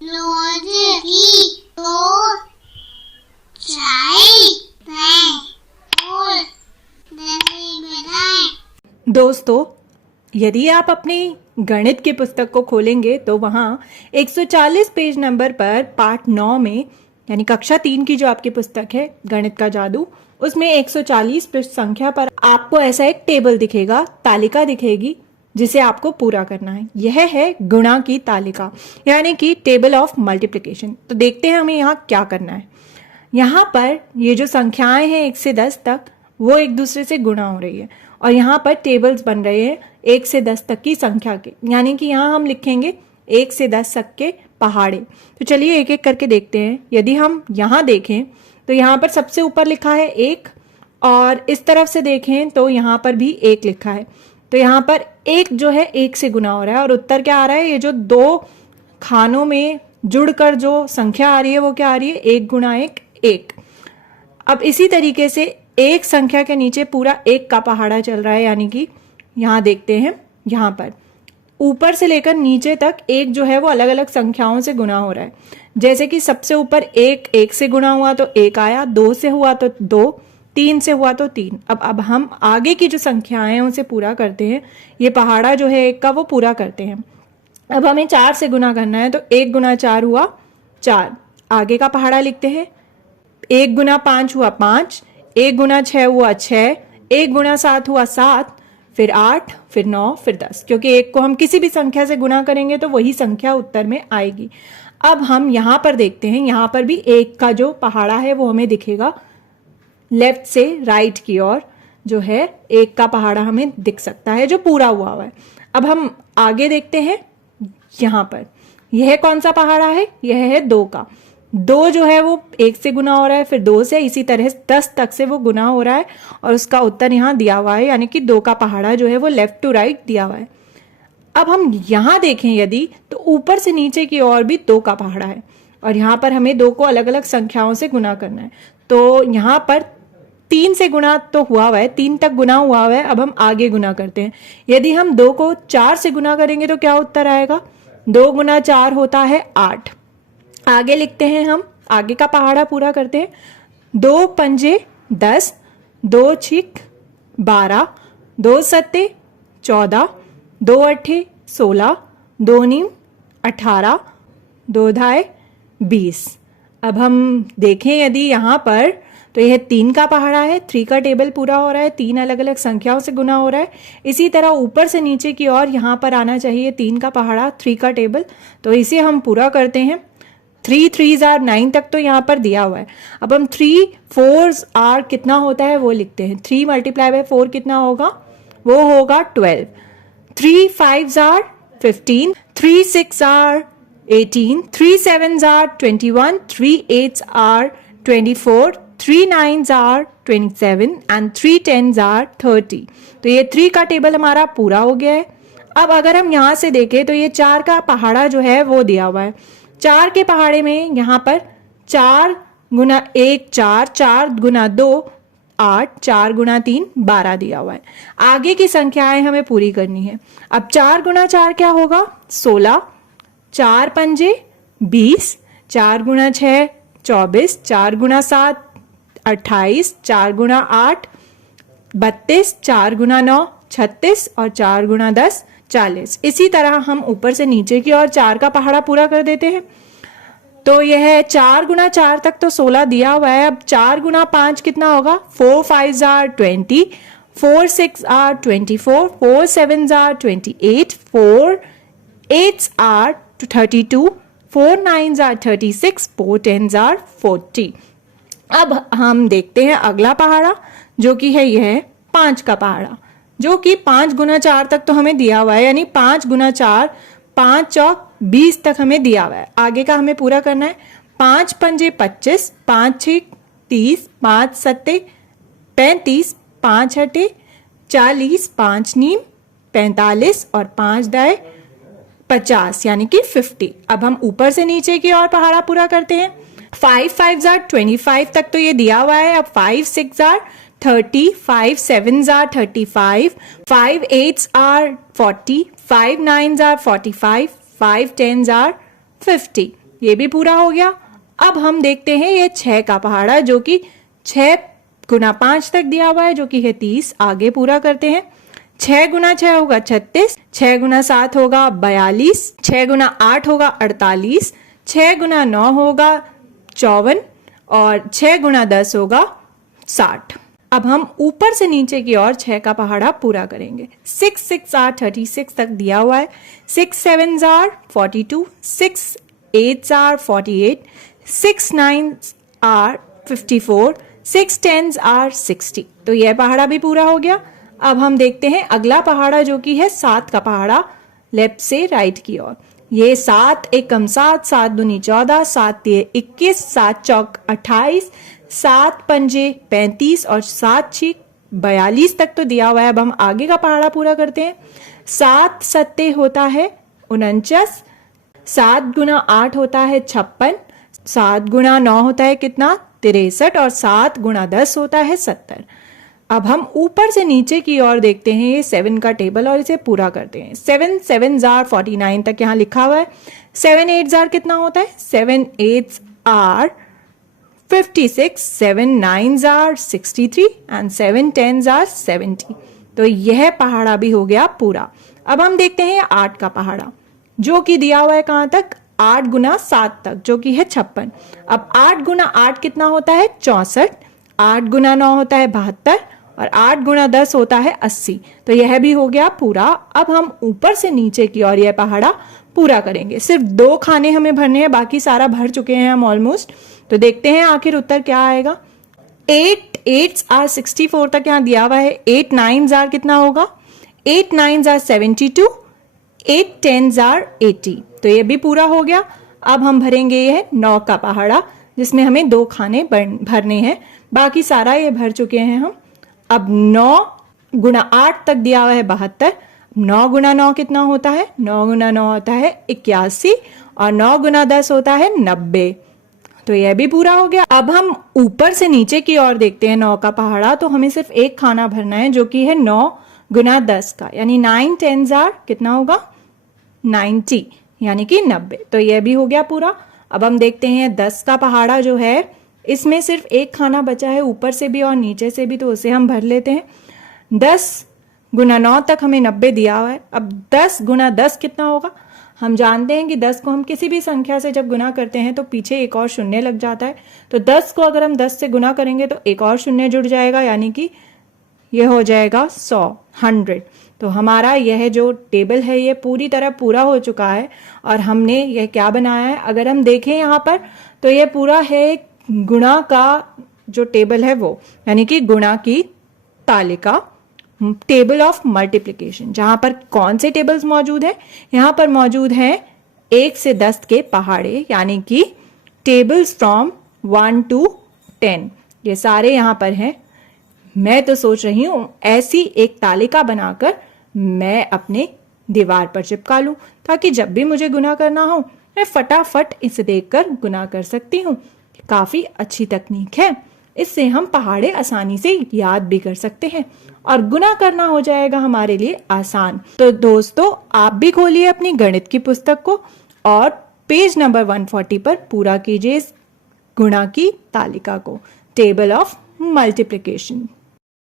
दोस्तों, यदि आप अपनी गणित की पुस्तक को खोलेंगे तो वहाँ 140 पेज नंबर पर पाठ 9 में यानी कक्षा 3 की जो आपकी पुस्तक है गणित का जादू, उसमें 140 पृष्ठ संख्या पर आपको ऐसा एक टेबल दिखेगा, तालिका दिखेगी जिसे आपको पूरा करना है। यह है गुणा की तालिका यानी कि टेबल ऑफ मल्टीप्लिकेशन। तो देखते हैं हमें यहाँ क्या करना है। यहाँ पर ये जो संख्याएं हैं 1 से 10 तक वो एक दूसरे से गुणा हो रही है और यहाँ पर टेबल्स बन रहे हैं 1 से 10 तक की संख्या के, यानी कि यहाँ हम लिखेंगे 1 से 10 तक के पहाड़े। तो चलिए एक एक करके देखते हैं। यदि हम यहाँ देखें तो यहाँ पर सबसे ऊपर लिखा है 1 और इस तरफ से देखें तो यहाँ पर भी 1 लिखा है। तो यहाँ पर 1 जो है 1 से गुना हो रहा है और उत्तर क्या आ रहा है, ये जो दो खानों में जुड़कर जो संख्या आ रही है वो क्या आ रही है, 1 गुना 1 1। अब इसी तरीके से एक संख्या के नीचे पूरा 1 का पहाड़ा चल रहा है, यानी कि यहाँ देखते हैं, यहाँ पर ऊपर से लेकर नीचे तक 1 जो है वो अलग अलग संख्याओं से गुना हो रहा है। जैसे कि सबसे ऊपर 1 से गुना हुआ तो 1 आया, 2 से हुआ तो 2, 3 से हुआ तो 3। अब हम आगे की जो संख्याएं हैं उसे पूरा करते हैं। ये पहाड़ा जो है 1 का वो पूरा करते हैं। अब हमें 4 से गुना करना है तो 1 गुना 4 हुआ 4। आगे का पहाड़ा लिखते हैं। 1 गुना 5 हुआ 5, 1 गुना 6 हुआ 6, 1 गुना 7 हुआ 7, फिर 8, फिर 9, फिर 10। क्योंकि 1 को हम किसी भी संख्या से गुना करेंगे तो वही संख्या उत्तर में आएगी। अब हम यहाँ पर देखते हैं, यहाँ पर भी 1 का जो पहाड़ा है वो हमें दिखेगा लेफ्ट से राइट की ओर जो है 1 का पहाड़ा हमें दिख सकता है जो पूरा हुआ है। अब हम आगे देखते हैं, यहाँ पर यह कौन सा पहाड़ा है, यह है 2 का। 2 जो है वो 1 से गुना हो रहा है, फिर 2 से, इसी तरह 10 तक से वो गुना हो रहा है और उसका उत्तर यहाँ दिया हुआ है, यानी कि 2 का पहाड़ा जो है वो लेफ्ट टू राइट दिया हुआ है। अब हम यहाँ देखें यदि तो ऊपर से नीचे की ओर भी 2 का पहाड़ा है और यहाँ पर हमें 2 को अलग अलग संख्याओं से गुना करना है। तो यहाँ पर 3 से गुना तो हुआ है, 3 तक गुना हुआ है। अब हम आगे गुना करते हैं। यदि हम 2 को 4 से गुना करेंगे तो क्या उत्तर आएगा, 2 गुना 4 होता है 8। आगे लिखते हैं, हम आगे का पहाड़ा पूरा करते हैं। 2 पंजे 10, 2 छिक 12, 2 सत्ते 14, 2 अट्ठे 16, 2 नीम 18, 2 धाय 20। अब हम देखें यदि यहाँ पर तो यह 3 का पहाड़ा है, 3 का टेबल पूरा हो रहा है, 3 अलग अलग संख्याओं से गुना हो रहा है। इसी तरह ऊपर से नीचे की ओर यहाँ पर आना चाहिए 3 का पहाड़ा, 3 का टेबल। तो इसे हम पूरा करते हैं। 3 3s are 9 तक तो यहाँ पर दिया हुआ है। अब हम 3 4s are कितना होता है वो लिखते हैं। 3 मल्टीप्लाई बाय 4 कितना होगा, वो होगा 12। 3 5s are 15, 3 6 are 18, 3 7s are 21, 3 8s are 24, 3 9s are 27 and 3 10s are 30। तो ये 3 का टेबल हमारा पूरा हो गया है। अब अगर हम यहाँ से देखें तो ये 4 का पहाड़ा जो है वो दिया हुआ है। 4 के पहाड़े में यहाँ पर 4 गुना 1 4, 4 गुना 2 8, 4 गुना 3 12 दिया हुआ है। आगे की संख्याएं हमें पूरी करनी है। अब 4 गुना 4 क्या होगा, 16, 4 पंजे 20, 4 गुना 6 24, 4 गुना 7 28, 4 गुना 8 32, 4 गुना 9 36 और 4 गुना 10 40। इसी तरह हम ऊपर से नीचे की ओर 4 का पहाड़ा पूरा कर देते हैं। तो यह 4 गुना 4 तक तो 16 दिया हुआ है। अब 4 गुना 5 कितना होगा, 4 5s are 20, 4 6 are 24, 4 7s are 28, 4 8s are 32, 4 9s are 36, 4 10s are 40। अब हम देखते हैं अगला पहाड़ा जो कि है यह 5 का पहाड़ा, जो कि 5 गुना 4 तक तो हमें दिया हुआ है, यानी 5 गुना 4 5 चौक 20 तक हमें दिया हुआ है। आगे का हमें पूरा करना है। 5 पंजे 25, 5 6 30, 5 सत्ते 35, 5 अट्ठे 40, 5 नीम 45 और 5 दाए 50, यानी कि 50। अब हम ऊपर से नीचे की ओर पहाड़ा पूरा करते हैं। 5 5s are 25 तक तो ये दिया हुआ है। अब 5 6 are 30, 5 7s are 35, 5 8s are 40, 5 9s are 45, 5 10s are 50। ये भी पूरा हो गया। अब हम देखते हैं ये 6 का पहाड़ा, जो कि 6 गुना 5 तक दिया हुआ है, जो कि है 30। आगे पूरा करते हैं। 6 गुना 6 होगा 36, 6 गुना 7 होगा 42, 6 गुना 8 होगा 48, 6 गुना 9 होगा 54 और 6 गुना 10 होगा 60। अब हम ऊपर से नीचे की ओर 6 का पहाड़ा पूरा करेंगे। 6 6 आर 36 तक दिया हुआ है। 6 7 आर 42, 6 8 आर 48, 6 9 आर 54, 6 10 आर 60। तो यह पहाड़ा भी पूरा हो गया। अब हम देखते हैं अगला पहाड़ा, जो कि है 7 का पहाड़ा, लेफ्ट से राइट की ओर। ये 7 एकम 7, 7 दूनी 14, 7 तिये 21, 7 चौक 28, 7 पंजे 35 और 7 छीक 42 तक तो दिया हुआ है। अब हम आगे का पहाड़ा पूरा करते हैं। 7 सत्ते होता है 49, 7 गुना 8 होता है 56, 7 गुना 9 होता है कितना 63 और 7 गुना 10 होता है 70। अब हम ऊपर से नीचे की ओर देखते हैं ये 7 का टेबल और इसे पूरा करते हैं। 7 7 आर 49 तक यहाँ लिखा हुआ है। 7 8 आर कितना होता है 7 8 आर 56, 7 9 आर 63 एंड 7 10 आर 70। तो यह पहाड़ा भी हो गया पूरा। अब हम देखते हैं 8 का पहाड़ा, जो कि दिया हुआ है कहां तक 8 गुना 7 तक, जो कि है 56। अब 8 गुना 8 कितना होता है 64, 8 गुना 9 होता है 72 और 8 गुना 10 होता है 80। तो यह भी हो गया पूरा। अब हम ऊपर से नीचे की ओर यह पहाड़ा पूरा करेंगे। सिर्फ 2 खाने हमें भरने हैं, बाकी सारा भर चुके हैं हम ऑलमोस्ट। तो देखते हैं आखिर उत्तर क्या आएगा। 8 8 आर 64 तक यहाँ दिया हुआ है। 8 9 आर कितना होगा 8 9 आर 72, 8 10 आर 80। तो ये भी पूरा हो गया। अब हम भरेंगे ये 9 का पहाड़ा, जिसमें हमें 2 खाने भरने हैं, बाकी सारा ये भर चुके हैं हम। अब 9 गुना 8 तक दिया हुआ है 72, 9 गुना 9 कितना होता है 9 गुना 9 होता है 81 और 9 गुना 10 होता है 90। तो यह भी पूरा हो गया। अब हम ऊपर से नीचे की ओर देखते हैं 9 का पहाड़ा, तो हमें सिर्फ एक खाना भरना है, जो कि है 9 गुना 10 का, यानी 9 10 आर कितना होगा 90, यानी कि 90। तो यह भी हो गया पूरा। अब हम देखते हैं 10 का पहाड़ा जो है, इसमें सिर्फ एक खाना बचा है, ऊपर से भी और नीचे से भी, तो उसे हम भर लेते हैं। 10 गुना 9 तक हमें 90 दिया हुआ है। अब 10 गुना 10 कितना होगा, हम जानते हैं कि 10 को हम किसी भी संख्या से जब गुना करते हैं तो पीछे एक और शून्य लग जाता है। तो 10 को अगर हम 10 से गुना करेंगे तो एक और शून्य जुड़ जाएगा, यानी कि यह हो जाएगा 100। तो हमारा यह जो टेबल है ये पूरी तरह पूरा हो चुका है। और हमने यह क्या बनाया है, अगर हम देखें यहाँ पर, तो यह पूरा है गुणा का जो टेबल है वो, यानी कि गुणा की तालिका, टेबल ऑफ मल्टीप्लिकेशन। जहां पर कौन से टेबल्स मौजूद है, यहाँ पर मौजूद है 1 से 10 के पहाड़े, यानी कि टेबल्स फ्रॉम 1 to 10। ये सारे यहाँ पर हैं। मैं तो सोच रही हूं ऐसी एक तालिका बनाकर मैं अपने दीवार पर चिपका लूं, ताकि जब भी मुझे गुना करना हो मैं फटाफट इसे देखकर गुना कर सकती हूँ। काफी अच्छी तकनीक है, इससे हम पहाड़े आसानी से याद भी कर सकते हैं और गुना करना हो जाएगा हमारे लिए आसान। तो दोस्तों, आप भी खोलिए अपनी गणित की पुस्तक को और पेज नंबर 140 पर पूरा कीजिए इस गुणा की तालिका को, टेबल ऑफ मल्टीप्लिकेशन।